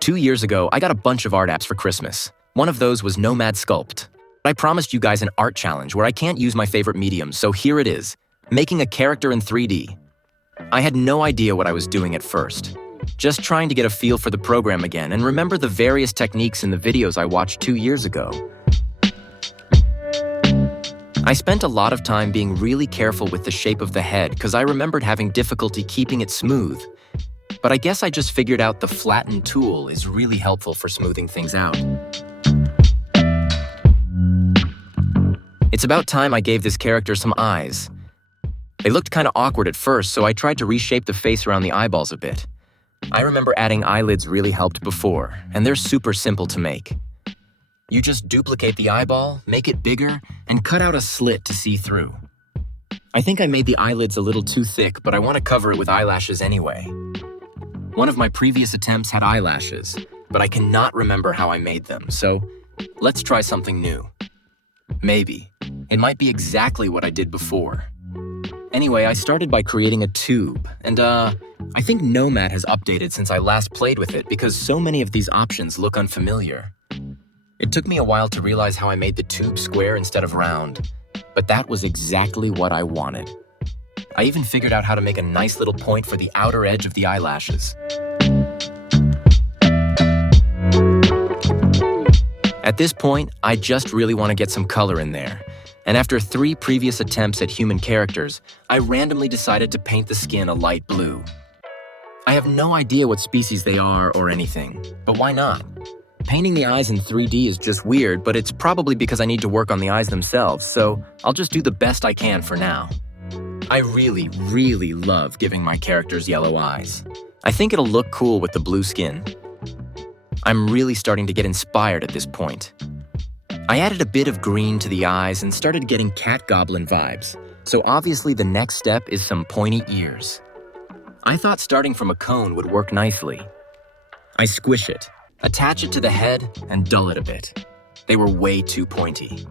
2 years ago, I got a bunch of art apps for Christmas. One of those was Nomad Sculpt. I promised you guys an art challenge where I can't use my favorite mediums, so here it is, making a character in 3D. I had no idea what I was doing at first. Just trying to get a feel for the program again and remember the various techniques in the videos I watched 2 years ago. I spent a lot of time being really careful with the shape of the head because I remembered having difficulty keeping it smooth. But I guess I just figured out the flatten tool is really helpful for smoothing things out. It's about time I gave this character some eyes. They looked kind of awkward at first, so I tried to reshape the face around the eyeballs a bit. I remember adding eyelids really helped before, and they're super simple to make. You just duplicate the eyeball, make it bigger, and cut out a slit to see through. I think I made the eyelids a little too thick, but I want to cover it with eyelashes anyway. One of my previous attempts had eyelashes, but I cannot remember how I made them, so let's try something new. Maybe. It might be exactly what I did before. Anyway, I started by creating a tube, and I think Nomad has updated since I last played with it because so many of these options look unfamiliar. It took me a while to realize how I made the tube square instead of round, but that was exactly what I wanted. I even figured out how to make a nice little point for the outer edge of the eyelashes. At this point, I just really want to get some color in there. And after 3 previous attempts at human characters, I randomly decided to paint the skin a light blue. I have no idea what species they are or anything, but why not? Painting the eyes in 3D is just weird, but it's probably because I need to work on the eyes themselves, so I'll just do the best I can for now. I really, really love giving my characters yellow eyes. I think it'll look cool with the blue skin. I'm really starting to get inspired at this point. I added a bit of green to the eyes and started getting cat goblin vibes, so obviously the next step is some pointy ears. I thought starting from a cone would work nicely. I squish it, attach it to the head, and dull it a bit. They were way too pointy.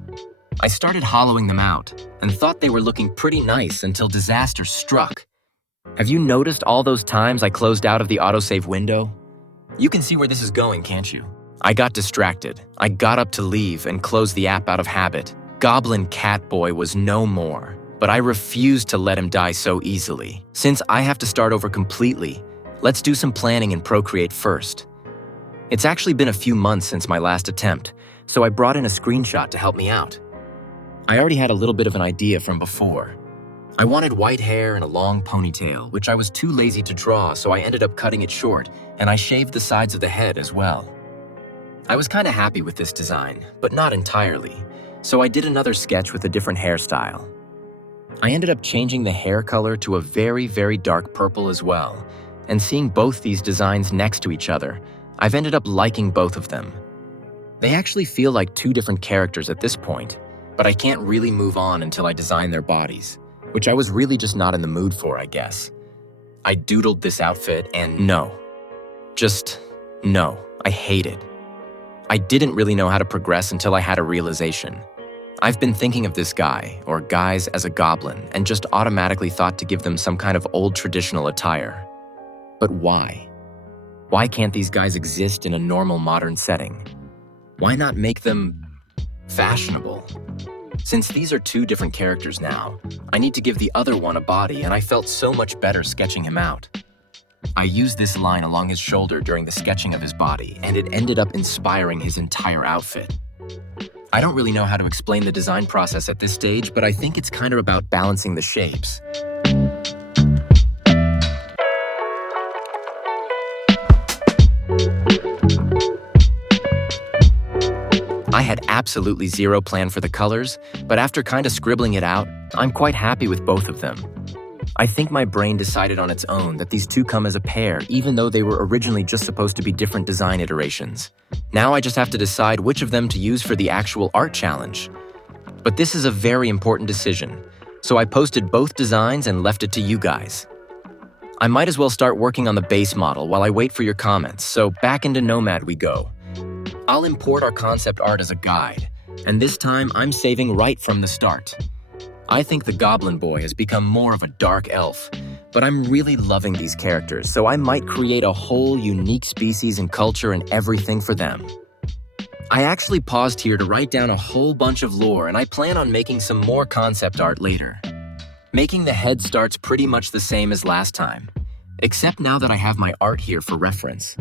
I started hollowing them out and thought they were looking pretty nice until disaster struck. Have you noticed all those times I closed out of the autosave window? You can see where this is going, can't you? I got distracted. I got up to leave and closed the app out of habit. Goblin Cat Boy was no more, but I refused to let him die so easily. Since I have to start over completely, let's do some planning in Procreate first. It's actually been a few months since my last attempt, so I brought in a screenshot to help me out. I already had a little bit of an idea from before. I wanted white hair and a long ponytail, which I was too lazy to draw, so I ended up cutting it short, and I shaved the sides of the head as well. I was kind of happy with this design, but not entirely, so I did another sketch with a different hairstyle. I ended up changing the hair color to a very, very dark purple as well, and seeing both these designs next to each other, I've ended up liking both of them. They actually feel like 2 different characters at this point, but I can't really move on until I design their bodies, which I was really just not in the mood for, I guess. I doodled this outfit and no. I hate it. I didn't really know how to progress until I had a realization. I've been thinking of this guy, or guys, as a goblin, and just automatically thought to give them some kind of old traditional attire. But why? Why can't these guys exist in a normal modern setting? Why not make them fashionable? Since these are 2 different characters now, I need to give the other one a body, and I felt so much better sketching him out. I used this line along his shoulder during the sketching of his body, and it ended up inspiring his entire outfit. I don't really know how to explain the design process at this stage, but I think it's kind of about balancing the shapes. I had absolutely zero plan for the colors, but after kind of scribbling it out, I'm quite happy with both of them. I think my brain decided on its own that these 2 come as a pair, even though they were originally just supposed to be different design iterations. Now I just have to decide which of them to use for the actual art challenge. But this is a very important decision, so I posted both designs and left it to you guys. I might as well start working on the base model while I wait for your comments, so back into Nomad we go. I'll import our concept art as a guide, and this time I'm saving right from the start. I think the Goblin Boy has become more of a dark elf, but I'm really loving these characters, so I might create a whole unique species and culture and everything for them. I actually paused here to write down a whole bunch of lore, and I plan on making some more concept art later. Making the head starts pretty much the same as last time, except now that I have my art here for reference.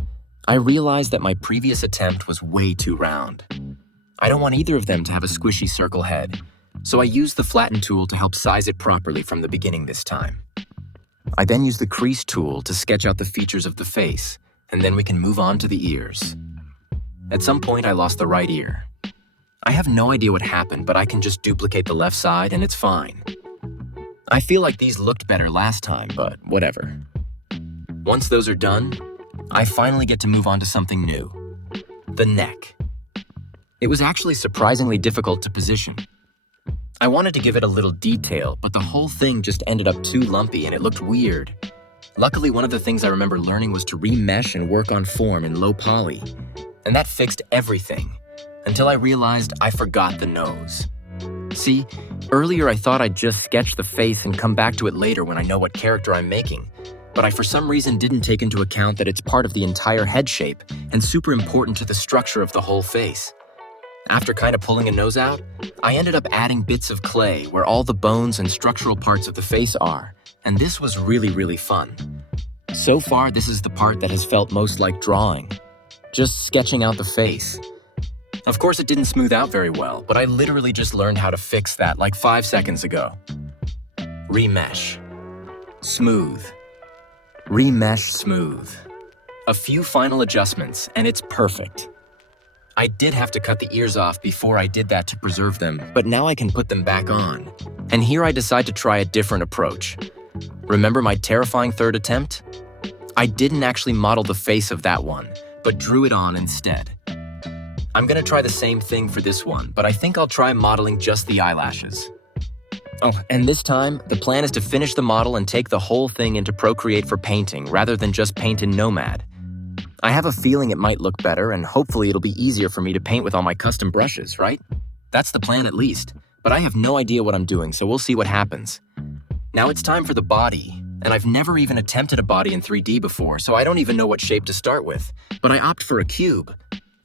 I realized that my previous attempt was way too round. I don't want either of them to have a squishy circle head, so I used the flatten tool to help size it properly from the beginning this time. I then used the crease tool to sketch out the features of the face, and then we can move on to the ears. At some point, I lost the right ear. I have no idea what happened, but I can just duplicate the left side and it's fine. I feel like these looked better last time, but whatever. Once those are done, I finally get to move on to something new. The neck. It was actually surprisingly difficult to position. I wanted to give it a little detail, but the whole thing just ended up too lumpy and it looked weird. Luckily, one of the things I remember learning was to remesh and work on form in low poly, and that fixed everything, until I realized I forgot the nose. See, earlier I thought I'd just sketch the face and come back to it later when I know what character I'm making, but I for some reason didn't take into account that it's part of the entire head shape and super important to the structure of the whole face. After kind of pulling a nose out, I ended up adding bits of clay where all the bones and structural parts of the face are, and this was really fun. So far, this is the part that has felt most like drawing, just sketching out the face. Of course, it didn't smooth out very well, but I literally just learned how to fix that like 5 seconds ago. Remesh. Smooth. Remesh smooth. A few final adjustments, and it's perfect. I did have to cut the ears off before I did that to preserve them, but now I can put them back on. And here I decide to try a different approach. Remember my terrifying third attempt? I didn't actually model the face of that one, but drew it on instead. I'm gonna try the same thing for this one, but I think I'll try modeling just the eyelashes. Oh, and this time, the plan is to finish the model and take the whole thing into Procreate for painting rather than just paint in Nomad. I have a feeling it might look better, and hopefully it'll be easier for me to paint with all my custom brushes, right? That's the plan at least, but I have no idea what I'm doing, so we'll see what happens. Now it's time for the body, and I've never even attempted a body in 3D before, so I don't even know what shape to start with, but I opt for a cube.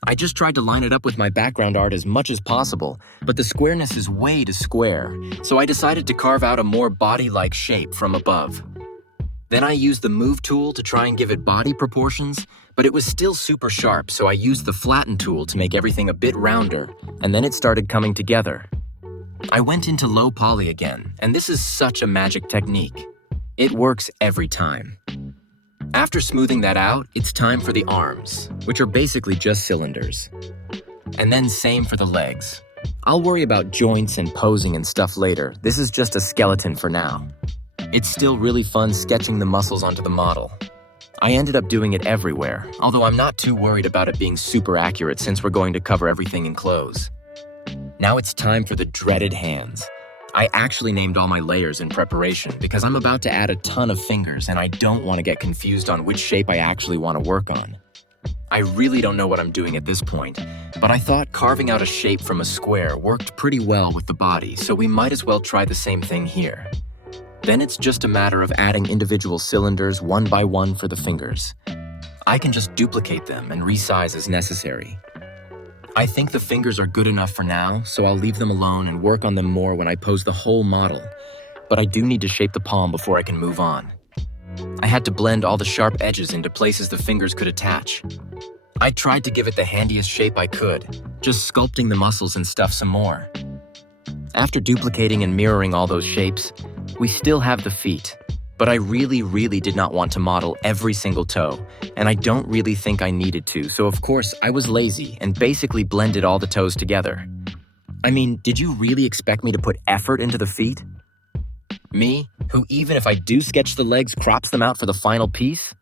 I just tried to line it up with my background art as much as possible, but the squareness is way too square, so I decided to carve out a more body-like shape from above. Then I used the Move tool to try and give it body proportions, but it was still super sharp, so I used the Flatten tool to make everything a bit rounder, and then it started coming together. I went into low poly again, and this is such a magic technique. It works every time. After smoothing that out, it's time for the arms, which are basically just cylinders. And then same for the legs. I'll worry about joints and posing and stuff later. This is just a skeleton for now. It's still really fun sketching the muscles onto the model. I ended up doing it everywhere, although I'm not too worried about it being super accurate since we're going to cover everything in clothes. Now it's time for the dreaded hands. I actually named all my layers in preparation because I'm about to add a ton of fingers and I don't want to get confused on which shape I actually want to work on. I really don't know what I'm doing at this point, but I thought carving out a shape from a square worked pretty well with the body, so we might as well try the same thing here. Then it's just a matter of adding individual cylinders one by one for the fingers. I can just duplicate them and resize as necessary. I think the fingers are good enough for now, so I'll leave them alone and work on them more when I pose the whole model. But I do need to shape the palm before I can move on. I had to blend all the sharp edges into places the fingers could attach. I tried to give it the handiest shape I could, just sculpting the muscles and stuff some more. After duplicating and mirroring all those shapes, we still have the feet. But I really did not want to model every single toe, and I don't really think I needed to, so of course I was lazy and basically blended all the toes together. I mean, did you really expect me to put effort into the feet? Me, who even if I do sketch the legs, crops them out for the final piece?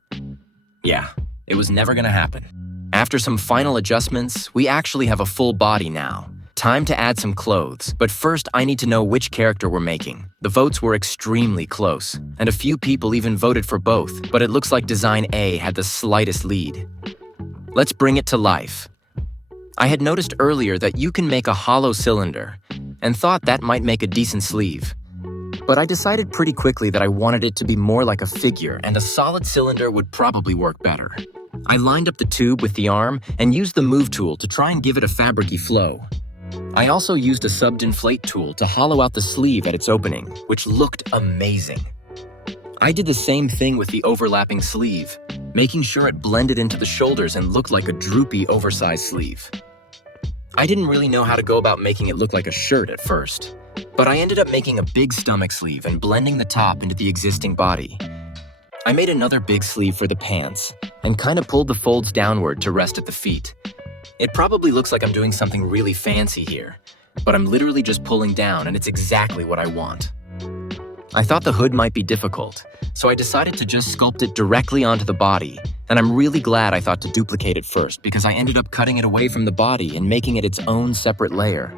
Yeah, it was never gonna happen. After some final adjustments, we actually have a full body now. Time to add some clothes, but first I need to know which character we're making. The votes were extremely close, and a few people even voted for both, but it looks like Design A had the slightest lead. Let's bring it to life. I had noticed earlier that you can make a hollow cylinder, and thought that might make a decent sleeve. But I decided pretty quickly that I wanted it to be more like a figure, and a solid cylinder would probably work better. I lined up the tube with the arm and used the move tool to try and give it a fabric-y flow. I also used a sub-inflate tool to hollow out the sleeve at its opening, which looked amazing. I did the same thing with the overlapping sleeve, making sure it blended into the shoulders and looked like a droopy, oversized sleeve. I didn't really know how to go about making it look like a shirt at first, but I ended up making a big stomach sleeve and blending the top into the existing body. I made another big sleeve for the pants and kind of pulled the folds downward to rest at the feet. It probably looks like I'm doing something really fancy here, but I'm literally just pulling down, and it's exactly what I want. I thought the hood might be difficult, so I decided to just sculpt it directly onto the body, and I'm really glad I thought to duplicate it first because I ended up cutting it away from the body and making it its own separate layer.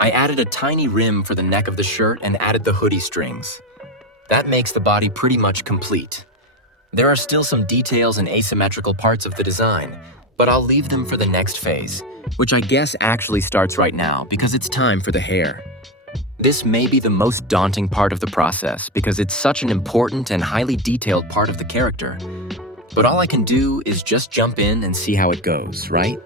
I added a tiny rim for the neck of the shirt and added the hoodie strings. That makes the body pretty much complete. There are still some details and asymmetrical parts of the design, but I'll leave them for the next phase, which I guess actually starts right now because it's time for the hair. This may be the most daunting part of the process because it's such an important and highly detailed part of the character. But all I can do is just jump in and see how it goes, right?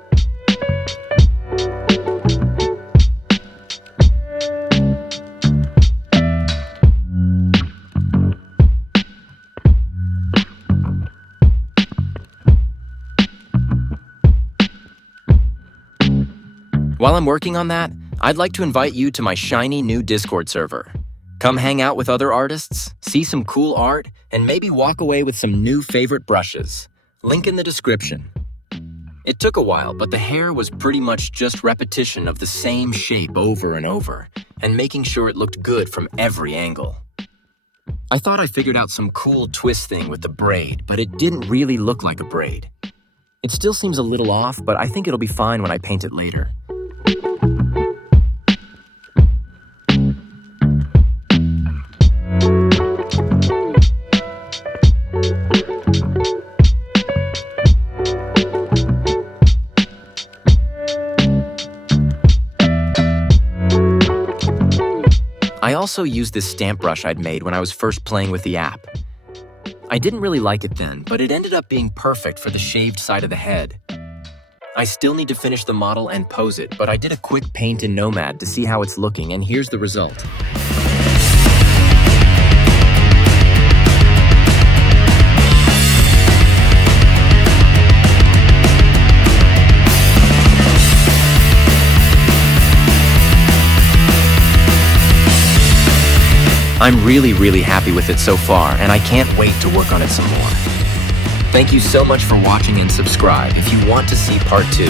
While I'm working on that, I'd like to invite you to my shiny new Discord server. Come hang out with other artists, see some cool art, and maybe walk away with some new favorite brushes. Link in the description. It took a while, but the hair was pretty much just repetition of the same shape over and over, and making sure it looked good from every angle. I thought I figured out some cool twist thing with the braid, but it didn't really look like a braid. It still seems a little off, but I think it'll be fine when I paint it later. I also used this stamp brush I'd made when I was first playing with the app. I didn't really like it then, but it ended up being perfect for the shaved side of the head. I still need to finish the model and pose it, but I did a quick paint in Nomad to see how it's looking, and here's the result. I'm really happy with it so far, and I can't wait to work on it some more. Thank you so much for watching and subscribe if you want to see part 2.